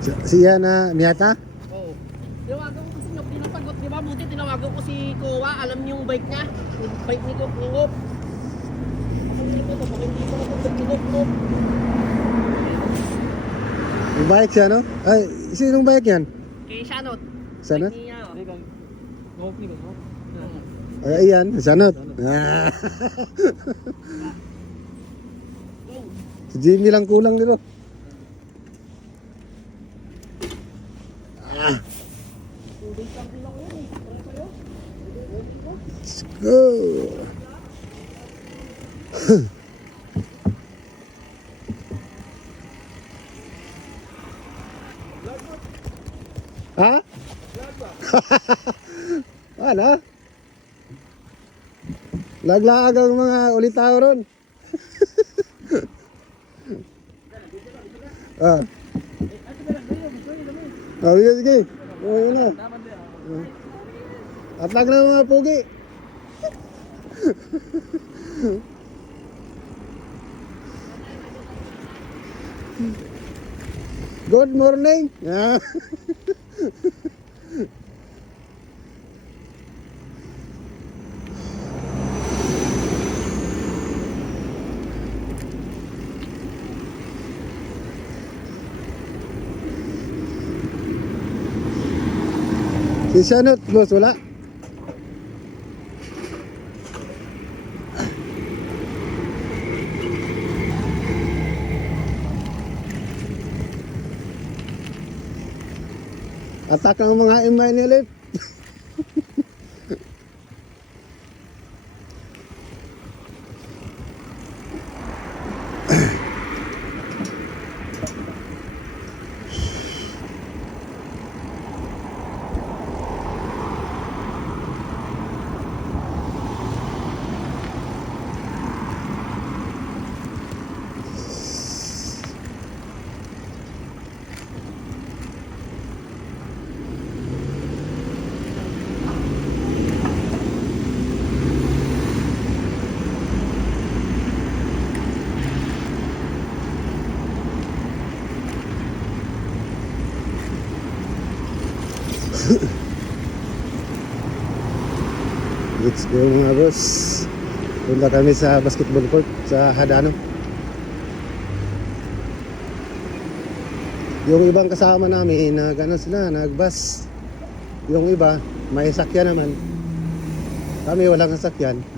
Si Yana Niata? Oo. Tinawagan ko kasi Nyok, di nasagot, di ba? Buti tinawagan ko si Kowa, alam niyo yung bike niya. Yung bike ni Ngop. Hindi ko to, baka hindi ko natutog ni Ngop. Yung bike siya, no? Ay, sinong bike yan? Kay Shanot. Sana? Bike niya. Ngok ni ko. Ay, ayan, sanot. Ah. Si Jimmy lang kulang dito. Ah. Let's go. Ha? Wala. Laglaag ang mga ulitaw ron. Ah. Oh, sige, sige. Oh, yun na. Atlag na mga pugi. Good morning. Ah. Si Shanot, boss, wala. Atak ang mga imay nilip. Let's go mga boss. Punta kami sa basketball court sa Hadano. Yung ibang kasama namin nag-ano sila, nag-bus. Yung iba may sakyan naman. Kami walang sasakyan.